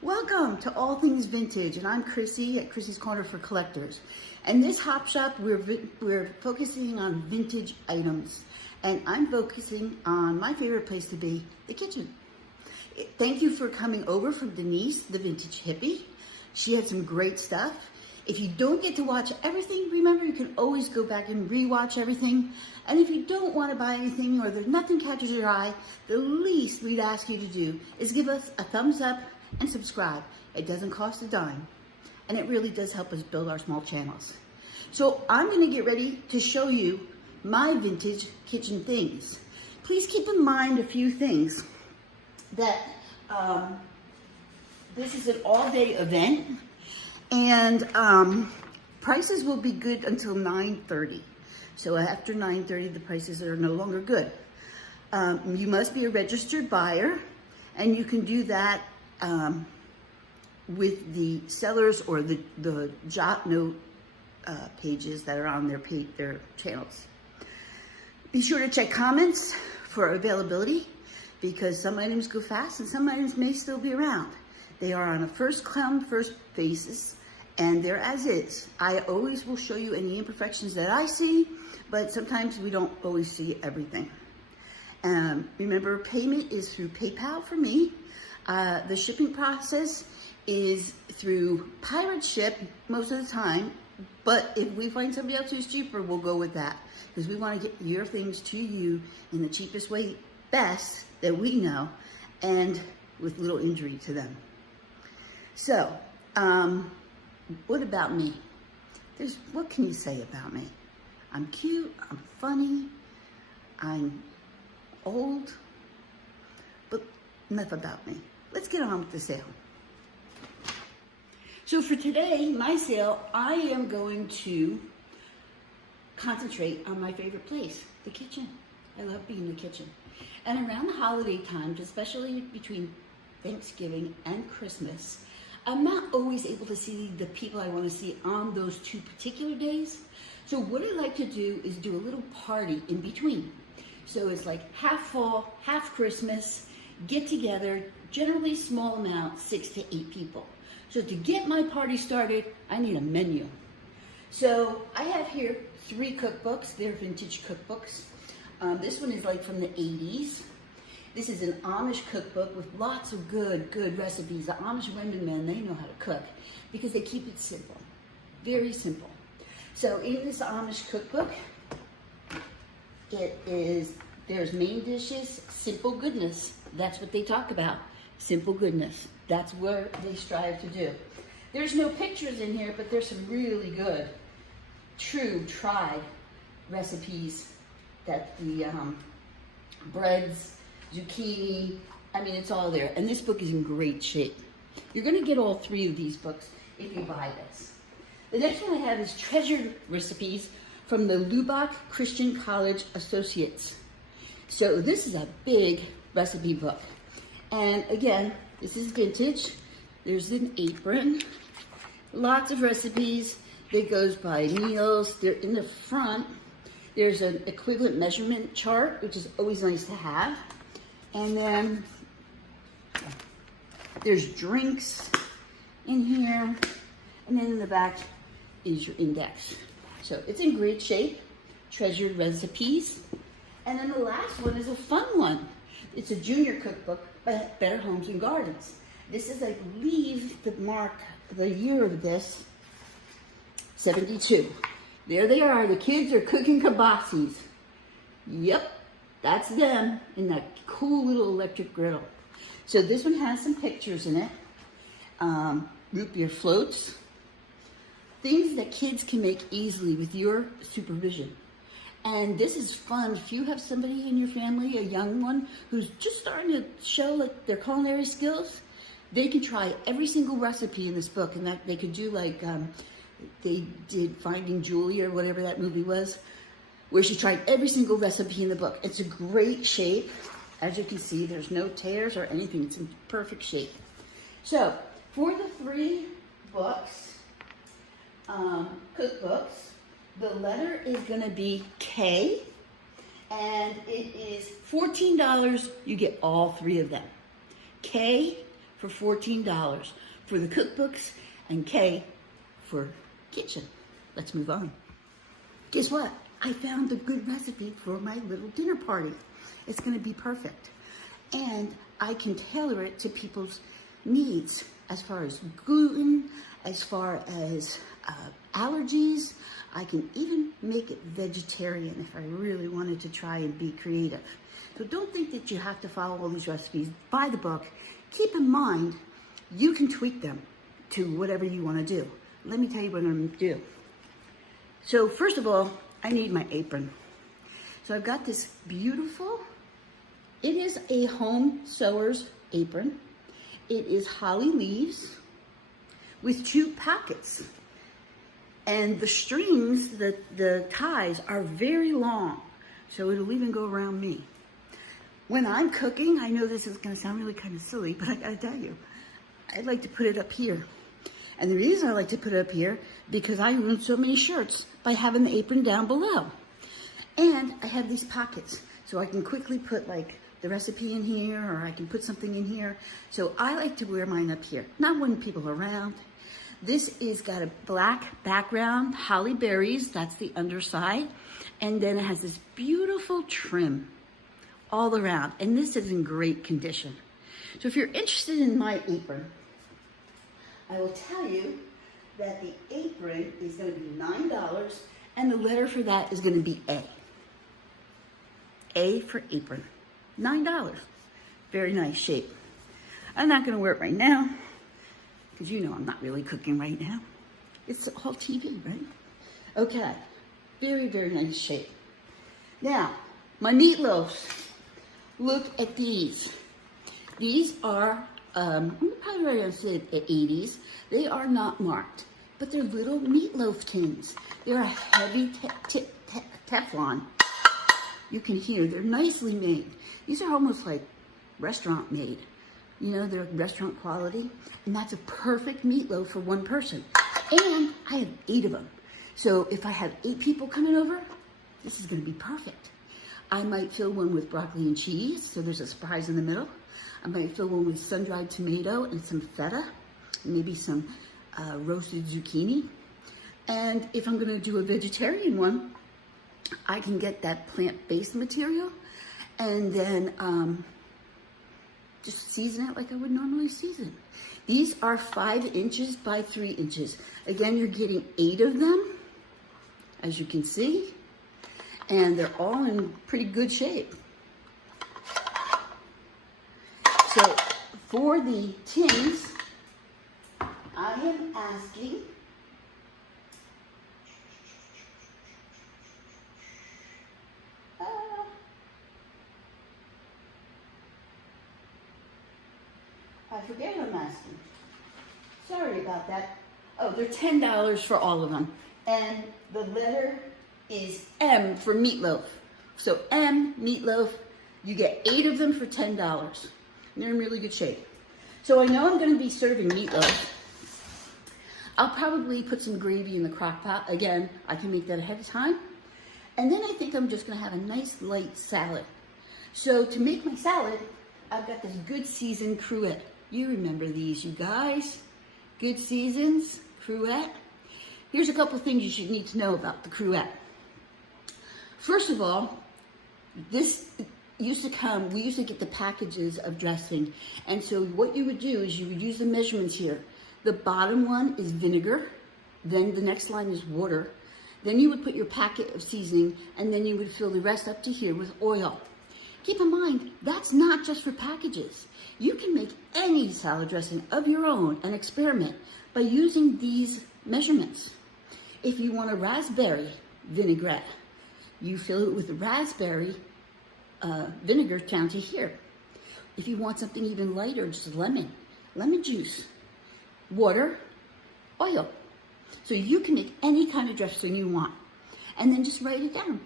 Welcome to All Things Vintage, and I'm Chrissy at Chrissy's Corner for Collectors. And this hop shop, we're focusing on vintage items, and I'm focusing on my favorite place to be, the kitchen. Thank you for coming over from Denise, the vintage hippie. She had some great stuff. If you don't get to watch everything, remember you can always go back and rewatch everything. And if you don't want to buy anything or there's nothing catches your eye, the least we'd ask you to do is give us a thumbs up and subscribe. It doesn't cost a dime, and it really does help us build our small channels. So I'm going to get ready to show you my vintage kitchen things. Please keep in mind a few things. That this is an all-day event, and prices will be good until 9:30. So after 9:30, the prices are no longer good. You must be a registered buyer, and you can do that with the sellers or the jot note pages that are on their channels. Be sure to check comments for availability, because some items go fast and some items may still be around. They are on a first come, first basis, and they're as is. I always will show you any imperfections that I see, but sometimes we don't always see everything. Remember, payment is through PayPal for me. The shipping process is through Pirate Ship most of the time, but if we find somebody else who's cheaper, we'll go with that, because we want to get your things to you in the cheapest way, best that we know, and with little injury to them. So, what about me? What can you say about me? I'm cute, I'm funny, I'm old, but enough about me. Let's get on with the sale. So for today, my sale, I am going to concentrate on my favorite place, the kitchen. I love being in the kitchen. And around the holiday times, especially between Thanksgiving and Christmas, I'm not always able to see the people I want to see on those two particular days. So what I like to do is do a little party in between. So it's like half fall, half Christmas, get together, generally small amount, 6 to 8 people. So to get my party started, I need a menu. So I have here 3 cookbooks. They're vintage cookbooks. This one is like from the 80s. This is an Amish cookbook with lots of good recipes. The Amish women, men, they know how to cook because they keep it simple, very simple. So in this Amish cookbook, there's main dishes, simple goodness. That's what they talk about, simple goodness. That's what they strive to do. There's no pictures in here, but there's some really good, true, tried recipes that the breads, zucchini, I mean, it's all there. And this book is in great shape. You're gonna get all 3 of these books if you buy this. The next one I have is Treasured Recipes from the Lubbock Christian College Associates. So this is a big recipe book. And again, this is vintage. There's an apron, lots of recipes. It goes by meals. They're in the front. There's an equivalent measurement chart, which is always nice to have. And then there's drinks in here. And then in the back is your index. So it's in great shape. Treasured Recipes. And then the last one is a fun one. It's a junior cookbook by Better Homes and Gardens. This is, I believe, the year of this, 72. There they are. The kids are cooking kibasi's. Yep, that's them in that cool little electric griddle. So this one has some pictures in it. Root beer floats. Things that kids can make easily with your supervision. And this is fun. If you have somebody in your family, a young one, who's just starting to show like their culinary skills, they can try every single recipe in this book. And that they could do like, they did Finding Julie or whatever that movie was, where she tried every single recipe in the book. It's a great shape. As you can see, there's no tears or anything. It's in perfect shape. So for the 3 books, cookbooks, the letter is going to be K, and it is $14. You get all 3 of them. K for $14 for the cookbooks and K for kitchen. Let's move on. Guess what? I found a good recipe for my little dinner party. It's gonna be perfect. And I can tailor it to people's needs as far as gluten, as far as allergies. I can even make it vegetarian if I really wanted to try and be creative. So don't think that you have to follow all these recipes by the book. Keep in mind, you can tweak them to whatever you want to do. Let me tell you what I'm going to do. So first of all, I need my apron. So I've got this beautiful, it is a home sewer's apron. It is holly leaves with 2 pockets. And the strings, the ties are very long, so it'll even go around me. When I'm cooking, I know this is gonna sound really kind of silly, but I gotta tell you, I like to put it up here. And the reason I like to put it up here, because I ruin so many shirts by having the apron down below. And I have these pockets, so I can quickly put like the recipe in here, or I can put something in here. So I like to wear mine up here, not when people are around. This is got a black background, holly berries, that's the underside. And then it has this beautiful trim all around. And this is in great condition. So if you're interested in my apron, I will tell you that the apron is gonna be $9 and the letter for that is gonna be A. A for apron, $9. Very nice shape. I'm not gonna wear it right now, because you know I'm not really cooking right now. It's all TV, right? Okay, very, very nice shape. Now, my meatloaves. Look at these. These are, I'm probably right around the 80s. They are not marked, but they're little meatloaf tins. They're a heavy Teflon. You can hear, they're nicely made. These are almost like restaurant made. You know, they're restaurant quality, and that's a perfect meatloaf for one person. And I have 8 of them. So if I have 8 people coming over, this is gonna be perfect. I might fill one with broccoli and cheese, so there's a surprise in the middle. I might fill one with sun-dried tomato and some feta, maybe some roasted zucchini. And if I'm gonna do a vegetarian one, I can get that plant-based material and then just season it like I would normally season. These are 5 inches by 3 inches. Again, you're getting 8 of them, as you can see, and they're all in pretty good shape. So for the tins, I am asking I forget what I'm asking. Sorry about that. Oh, they're $10 for all of them. And the letter is M for meatloaf. So M, meatloaf, you get 8 of them for $10. And they're in really good shape. So I know I'm gonna be serving meatloaf. I'll probably put some gravy in the crock pot. Again, I can make that ahead of time. And then I think I'm just gonna have a nice light salad. So to make my salad, I've got this good seasoned cruet. You remember these, you guys. Good seasons, cruet. Here's a couple things you should need to know about the cruet. First of all, this used to come, we used to get the packages of dressing. And so what you would do is you would use the measurements here. The bottom one is vinegar, then the next line is water. Then you would put your packet of seasoning, and then you would fill the rest up to here with oil. Keep in mind, that's not just for packages. You can make any salad dressing of your own and experiment by using these measurements. If you want a raspberry vinaigrette, you fill it with raspberry vinegar down to here. If you want something even lighter, just lemon juice, water, oil. So you can make any kind of dressing you want. And then just write it down.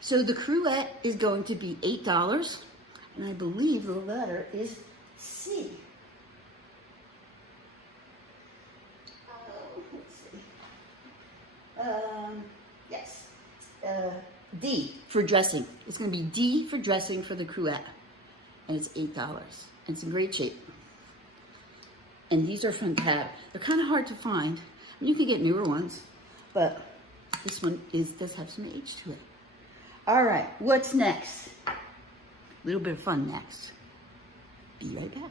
So the cruet is going to be $8, and I believe the letter is C. Let's see. Yes. D for dressing. It's going to be D for dressing for the cruet, and it's $8. And it's in great shape. And these are from Tab. They're kind of hard to find. And you can get newer ones, but this one does have some age to it. All right, what's next? A little bit of fun next. Be right back.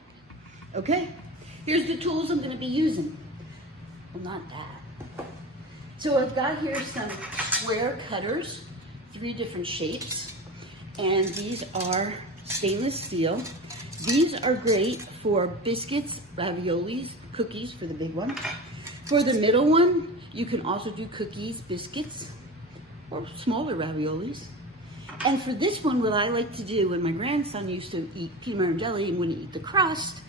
Okay, here's the tools I'm going to be using. Well, not that. So I've got here some square cutters, 3 different shapes, and these are stainless steel. These are great for biscuits, raviolis, cookies for the big one. For the middle one, you can also do cookies, biscuits, or smaller raviolis. And for this one, what I like to do, when my grandson used to eat peanut butter and jelly and wouldn't eat the crust,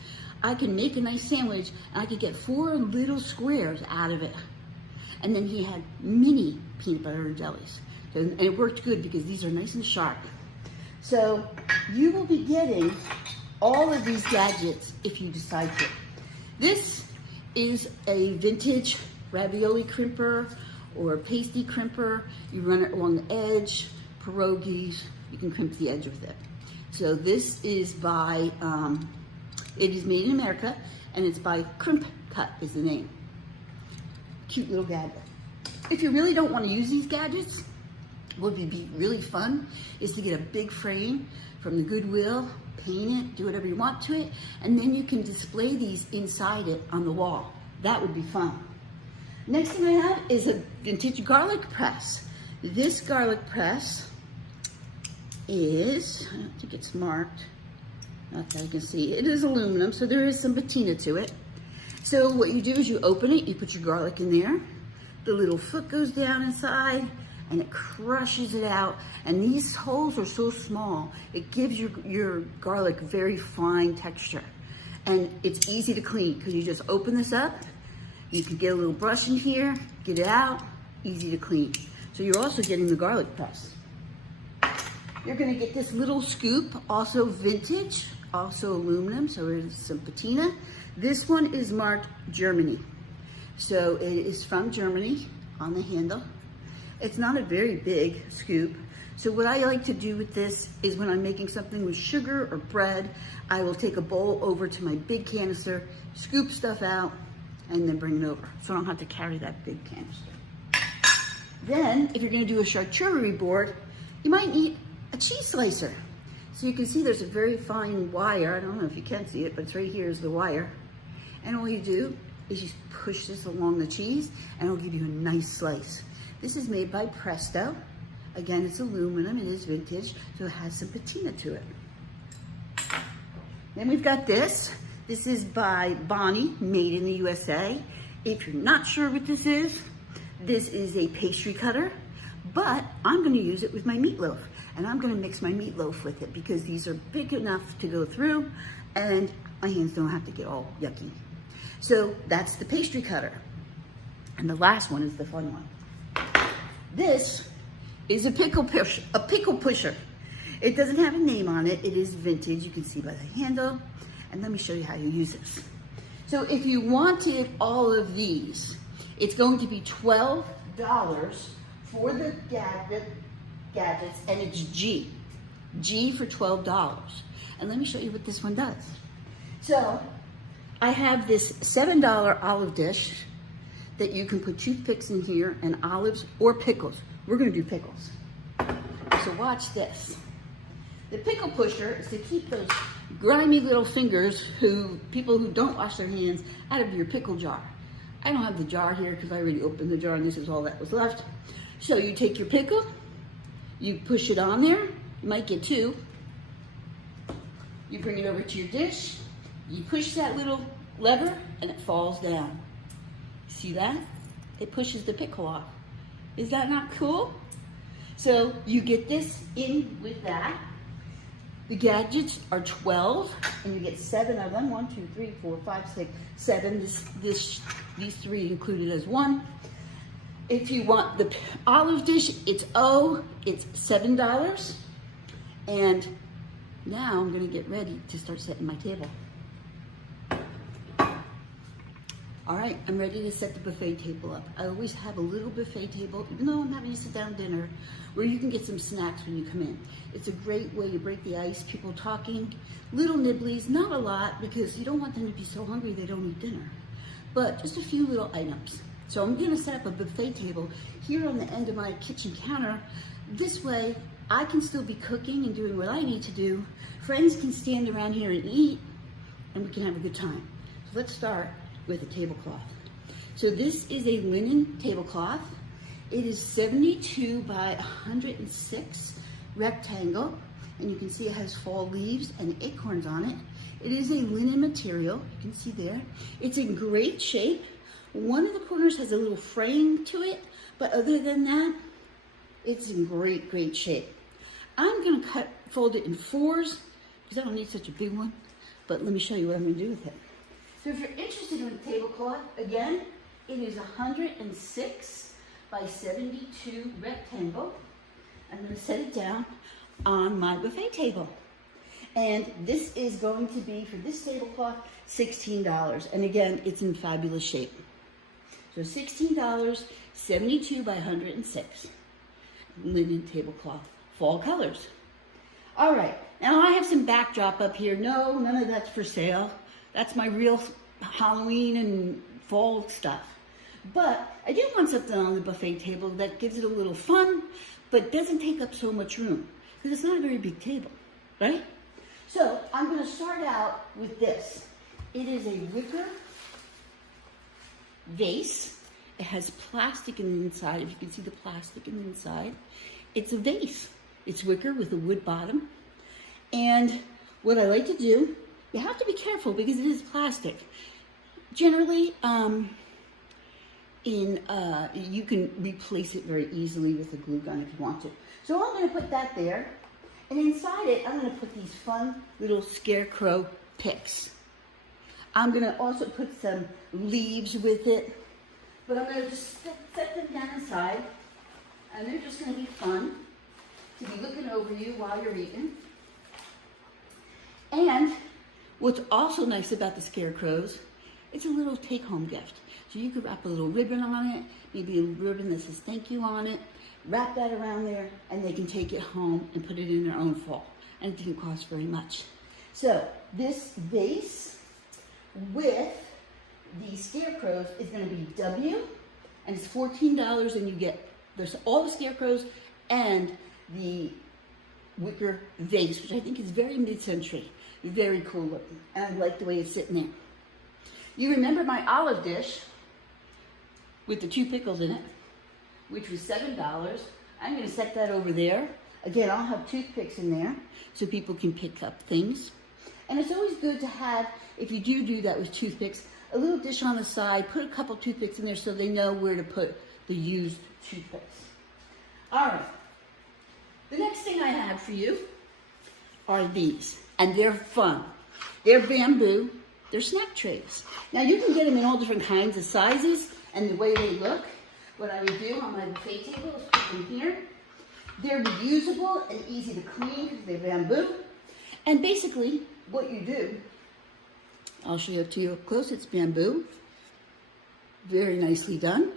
I can make a nice sandwich and I could get 4 little squares out of it. And then he had mini peanut butter and jellies. And it worked good because these are nice and sharp. So you will be getting all of these gadgets if you decide to. This is a vintage ravioli crimper or pasty crimper. You run it along the edge, pierogies, you can crimp the edge with it. So this is by, it is made in America, and it's by Crimp Cut is the name. Cute little gadget. If you really don't want to use these gadgets, what would be really fun is to get a big frame from the Goodwill, paint it, do whatever you want to it, and then you can display these inside it on the wall. That would be fun. Next thing I have is a vintage garlic press. This garlic press is, I don't think it's marked, not that I can see, it is aluminum, so there is some patina to it. So what you do is you open it, you put your garlic in there, the little foot goes down inside, and it crushes it out. And these holes are so small, it gives your garlic very fine texture. And it's easy to clean because you just open this up, you can get a little brush in here, get it out, easy to clean. So you're also getting the garlic press. You're gonna get this little scoop, also vintage, also aluminum, so there's some patina. This one is marked Germany. So it is from Germany on the handle. It's not a very big scoop. So what I like to do with this is when I'm making something with sugar or bread, I will take a bowl over to my big canister, scoop stuff out, and then bring it over. So I don't have to carry that big canister. Then, if you're gonna do a charcuterie board, you might need a cheese slicer. So you can see there's a very fine wire. I don't know if you can see it, but it's right here is the wire. And all you do is you push this along the cheese and it'll give you a nice slice. This is made by Presto. Again, it's aluminum, it is vintage, so it has some patina to it. Then we've got this. This is by Bonnie, made in the USA. If you're not sure what this is a pastry cutter, but I'm gonna use it with my meatloaf. And I'm gonna mix my meatloaf with it because these are big enough to go through and my hands don't have to get all yucky. So that's the pastry cutter. And the last one is the fun one. This is a pickle pusher. It doesn't have a name on it. It is vintage, you can see by the handle. And let me show you how you use this. So if you wanted all of these, it's going to be $12 for the gadgets, and it's G for $12. And let me show you what this one does. So I have this $7 olive dish that you can put toothpicks in here and olives or pickles. We're gonna do pickles. So watch this. The pickle pusher is to keep those grimy little fingers people who don't wash their hands out of your pickle jar. I don't have the jar here because I already opened the jar and this is all that was left. So you take your pickle, you push it on there, you might get 2. You bring it over to your dish, you push that little lever and it falls down. See that? It pushes the pickle off. Is that not cool? So you get this in with that. The gadgets are 12 and you get 7 of them. 1, 2, 3, 4, 5, 6, 7. These 3 included as 1. If you want the olive dish, it's $7. And now I'm gonna get ready to start setting my table. All right, I'm ready to set the buffet table up. I always have a little buffet table, even though I'm having you sit down dinner, where you can get some snacks when you come in. It's a great way to break the ice, people talking, little nibblies, not a lot, because you don't want them to be so hungry they don't eat dinner, but just a few little items. So I'm gonna set up a buffet table here on the end of my kitchen counter. This way, I can still be cooking and doing what I need to do. Friends can stand around here and eat, and we can have a good time. So let's start with a tablecloth. So this is a linen tablecloth. It is 72 by 106 rectangle, and you can see it has fall leaves and acorns on it. It is a linen material, you can see there. It's in great shape. One of the corners has a little frame to it, but other than that, it's in great, great shape. I'm gonna fold it in 4s, because I don't need such a big one, but let me show you what I'm gonna do with it. So if you're interested in the tablecloth, again, it is 106 by 72 rectangle. I'm gonna set it down on my buffet table. And this is going to be, for this tablecloth, $16. And again, it's in fabulous shape. So $16, 72 by 106. Linen tablecloth, fall colors. All right, now I have some backdrop up here. No, none of that's for sale. That's my real Halloween and fall stuff. But I do want something on the buffet table that gives it a little fun, but doesn't take up so much room, because it's not a very big table, right? So I'm gonna start out with this. It is a wicker vase. It has plastic in the inside, if you can see the plastic in the inside. It's a vase. It's wicker with a wood bottom. And what I like to do, you have to be careful because it is plastic. Generally, you can replace it very easily with a glue gun if you want to. So I'm gonna put that there. And inside it, I'm gonna put these fun little scarecrow picks. I'm gonna also put some leaves with it, but I'm gonna just set them down inside, and they're just gonna be fun to be looking over you while you're eating. And what's also nice about the scarecrows, it's a little take-home gift. So you could wrap a little ribbon on it, maybe a ribbon that says thank you on it, wrap that around there, and they can take it home and put it in their own fall. And it didn't cost very much. So this vase with the scarecrows is gonna be W, and it's $14, and you get, there's all the scarecrows and the wicker vase, which I think is very mid-century, very cool looking. And I like the way it's sitting there. You remember my olive dish with the 2 pickles in it, which was $7. I'm gonna set that over there. Again, I'll have toothpicks in there so people can pick up things. And it's always good to have, if you do that with toothpicks, a little dish on the side, put a couple toothpicks in there so they know where to put the used toothpicks. All right, the next thing I have for you are these, and they're fun. They're bamboo, they're snack trays. Now you can get them in all different kinds of sizes and the way they look. What I would do on my buffet table is put them here. They're reusable and easy to clean because they're bamboo. And basically what you do, I'll show it to you up close, it's bamboo. Very nicely done.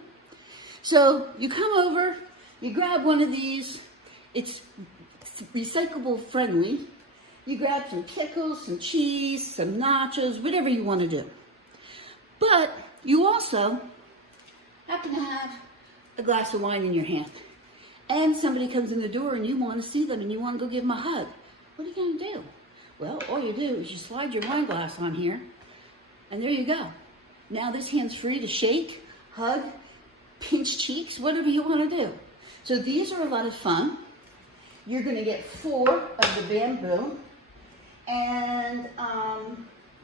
So you come over, you grab one of these, it's recyclable friendly. You grab some pickles, some cheese, some nachos, whatever you want to do. But you also happen to have a glass of wine in your hand. And somebody comes in the door and you want to see them and you want to go give them a hug. What are you going to do? Well, all you do is you slide your wine glass on here, and there you go. Now this hand's free to shake, hug, pinch cheeks, whatever you want to do. So these are a lot of fun. You're going to get 4 of the bamboo, and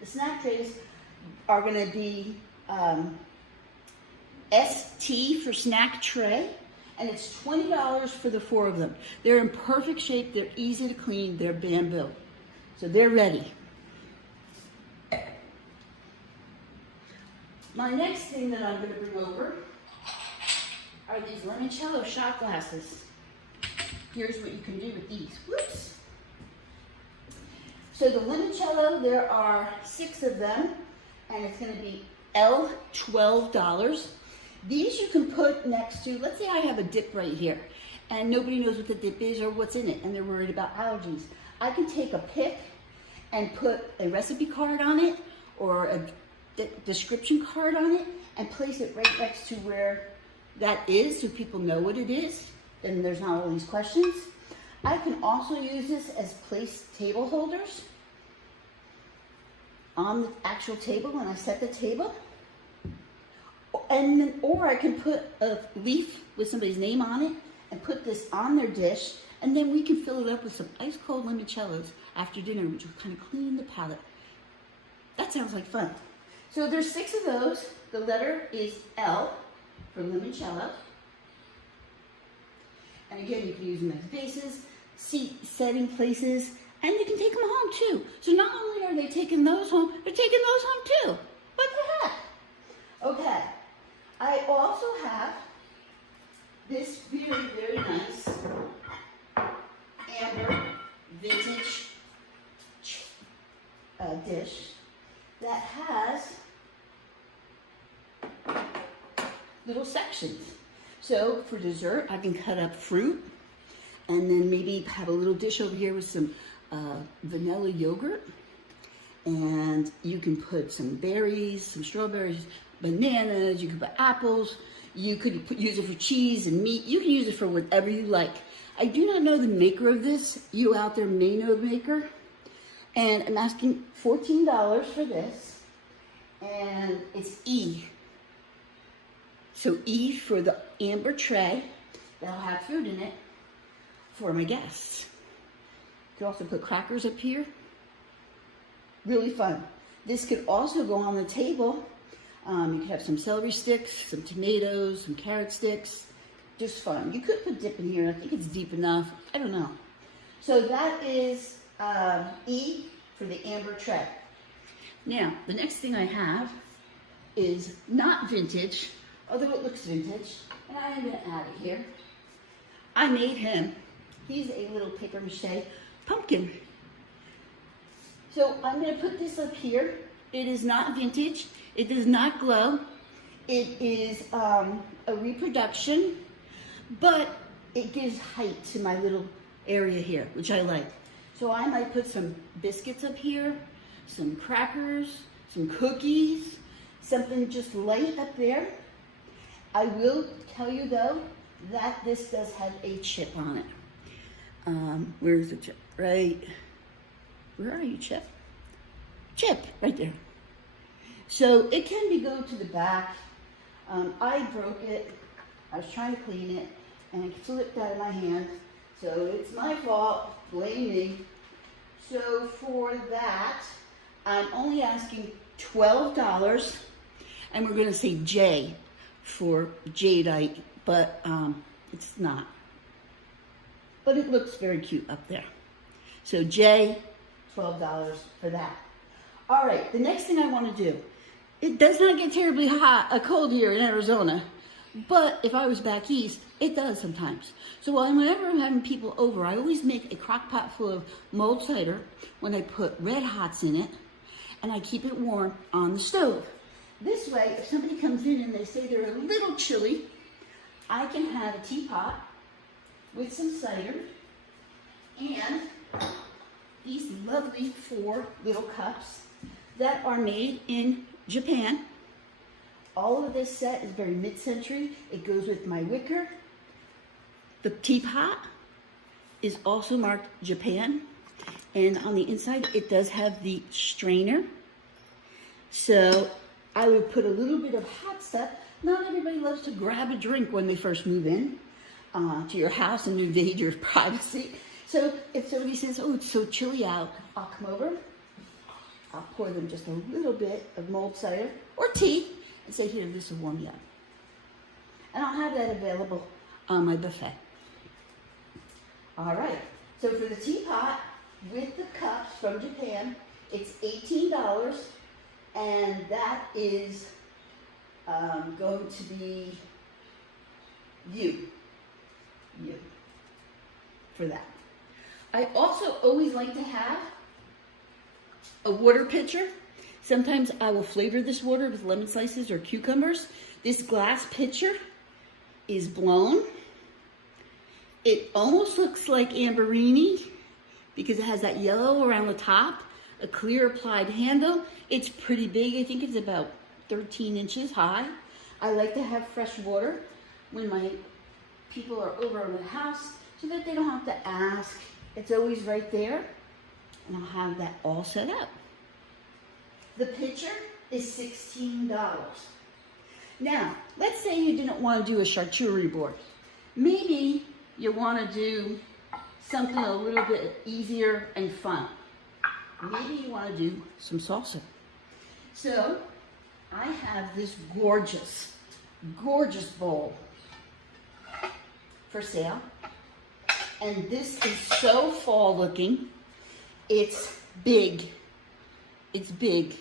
the snack trays are going to be ST for snack tray, and it's $20 for the 4 of them. They're in perfect shape, they're easy to clean, they're bamboo. So they're ready. My next thing that I'm going to bring over are these limoncello shot glasses. Here's what you can do with these. Whoops. So the limoncello, there are 6 of them, and it's going to be L, $12. These you can put next to, let's say I have a dip right here and nobody knows what the dip is or what's in it and they're worried about allergies. I can take a pick and put a recipe card on it or a description card on it and place it right next to where that is so people know what it is and there's not all these questions. I can also use this as place table holders on the actual table when I set the table. And then, or I can put a leaf with somebody's name on it and put this on their dish, and then we can fill it up with some ice cold limoncellos after dinner, which will kind of clean the palate. That sounds like fun. So there's 6 of those. The letter is L for limoncello. And again, you can use them as vases, seat setting places, and you can take them home too. So not only are they taking those home, they're taking those home too. What the heck? Okay. I also have this very, very nice amber vintage dish that has little sections. So for dessert, I can cut up fruit and then maybe have a little dish over here with some vanilla yogurt. And you can put some berries, some strawberries, bananas, you can put apples, you could use it for cheese and meat. You can use it for whatever you like. I do not know the maker of this. You out there may know the maker. And I'm asking $14 for this. And it's E. So E for the amber tray that'll have food in it for my guests. You can also put crackers up here. Really fun. This could also go on the table. You could have some celery sticks, some tomatoes, some carrot sticks. Just fun. You could put dip in here. I think it's deep enough. I don't know. So that is E for the amber tray. Now, the next thing I have is not vintage, although it looks vintage. And I am going to add it here. I made him. He's a little paper mache pumpkin. So I'm going to put this up here. It is not vintage. It does not glow. It is a reproduction, but it gives height to my little area here, which I like. So I might put some biscuits up here, some crackers, some cookies, something just light up there. I will tell you though that this does have a chip on it. Where's the chip? Right. Where are you, Chip? Chip, right there. So it can be go to the back. I broke it. I was trying to clean it, and it slipped out of my hand. So it's my fault. Blame me. So for that, I'm only asking $12, and we're going to say J for jadeite, but it's not. But it looks very cute up there. So J, $12 for that. All right, the next thing I want to do. It does not get terribly cold here in Arizona, but if I was back east, it does sometimes. So whenever I'm having people over, I always make a crock pot full of mulled cider when I put red hots in it, and I keep it warm on the stove. This way, if somebody comes in and they say they're a little chilly, I can have a teapot with some cider and these lovely 4 little cups that are made in Japan. All of this set is very mid-century. It goes with my wicker. The teapot is also marked Japan. And on the inside, it does have the strainer. So I would put a little bit of hot stuff. Not everybody loves to grab a drink when they first move in to your house and invade your privacy. So if somebody says, oh, it's so chilly out, I'll come over. I'll pour them just a little bit of mulled cider or tea and say, here, this will warm you up. And I'll have that available on my buffet. All right, so for the teapot with the cups from Japan, it's $18, and that is going to be you for that. I also always like to have a water pitcher Sometimes I will flavor this water with lemon slices or cucumbers. This glass pitcher is blown. It almost looks like Amberini because it has that yellow around the top, a clear applied handle. It's pretty big. I think it's about 13 inches high. I like to have fresh water when my people are over in the house so that they don't have to ask. It's always right there, and I'll have that all set up. The pitcher is $16. Now, let's say you didn't want to do a charcuterie board. Maybe you want to do something a little bit easier and fun. Maybe you want to do some salsa. So, I have this gorgeous, gorgeous bowl for sale. And this is so fall looking. It's big. It's big.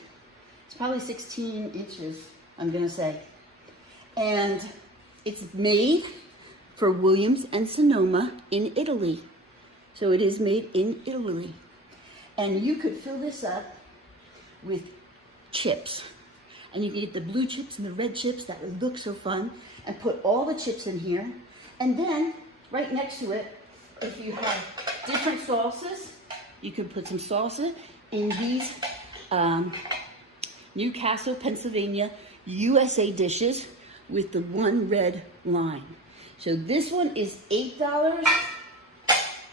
It's probably 16 inches, I'm gonna say. And it's made for Williams and Sonoma in Italy. So it is made in Italy. And you could fill this up with chips. And you can get the blue chips and the red chips, that would look so fun, and put all the chips in here. And then, right next to it, if you have different sauces, you could put some salsa in these Newcastle, Pennsylvania, USA dishes with the one red line. So this one is $8.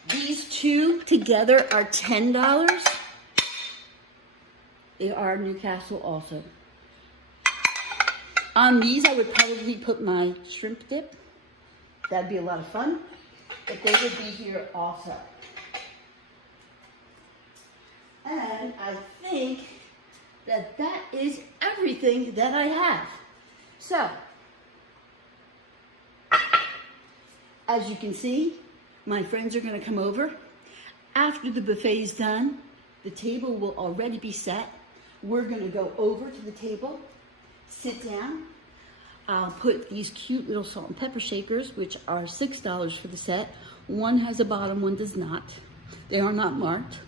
These two together are $10. They are Newcastle also. On these, I would probably put my shrimp dip. That'd be a lot of fun. But they would be here also. And I think that that is everything that I have. So, as you can see, my friends are going to come over. After the buffet is done, the table will already be set. We're going to go over to the table, sit down. I'll put these cute little salt and pepper shakers, which are $6 for the set. One has a bottom, one does not. They are not marked.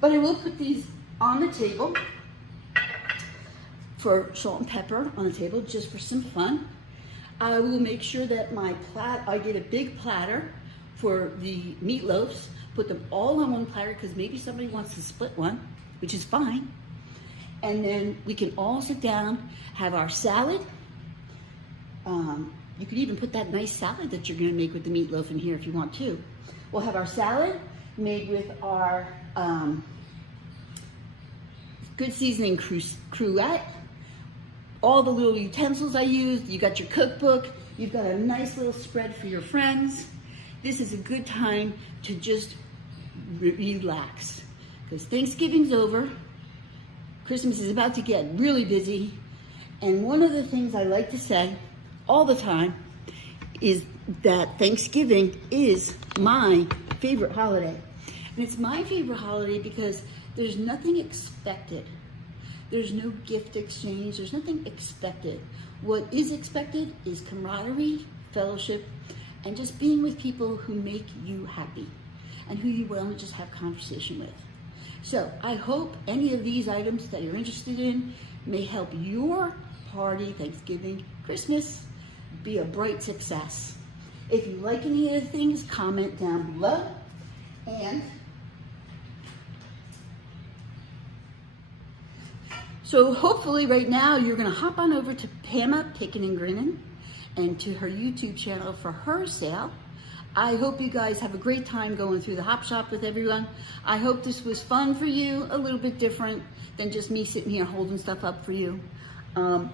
But I will put these on the table for salt and pepper on the table, just for some fun. I will make sure that I get a big platter for the meatloafs, put them all on one platter because maybe somebody wants to split one, which is fine. And then we can all sit down, have our salad. You could even put that nice salad that you're gonna make with the meatloaf in here if you want to. We'll have our salad made with our good seasoning cruet. All the little utensils I used. You got your cookbook. You've got a nice little spread for your friends. This is a good time to just relax because Thanksgiving's over. Christmas is about to get really busy. And one of the things I like to say all the time is that Thanksgiving is my favorite holiday. And it's my favorite holiday because there's nothing expected. There's no gift exchange. There's nothing expected. What is expected is camaraderie, fellowship, and just being with people who make you happy and who you want to just have conversation with. So I hope any of these items that you're interested in may help your party, Thanksgiving, Christmas, be a bright success. If you like any of the things, comment down below. And so hopefully right now you're gonna hop on over to BAMA, Pickin and Grinnin, and to her YouTube channel for her sale. I hope you guys have a great time going through the Hop Shop with everyone. I hope this was fun for you, a little bit different than just me sitting here holding stuff up for you.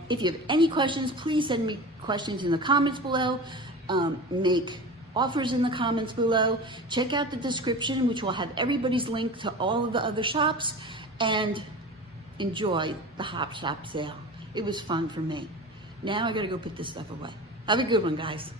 If you have any questions, please send me questions in the comments below. Make offers in the comments below. Check out the description, which will have everybody's link to all of the other shops, and enjoy the Hop Shop sale. It was fun for me. Now I gotta go put this stuff away. Have a good one, guys.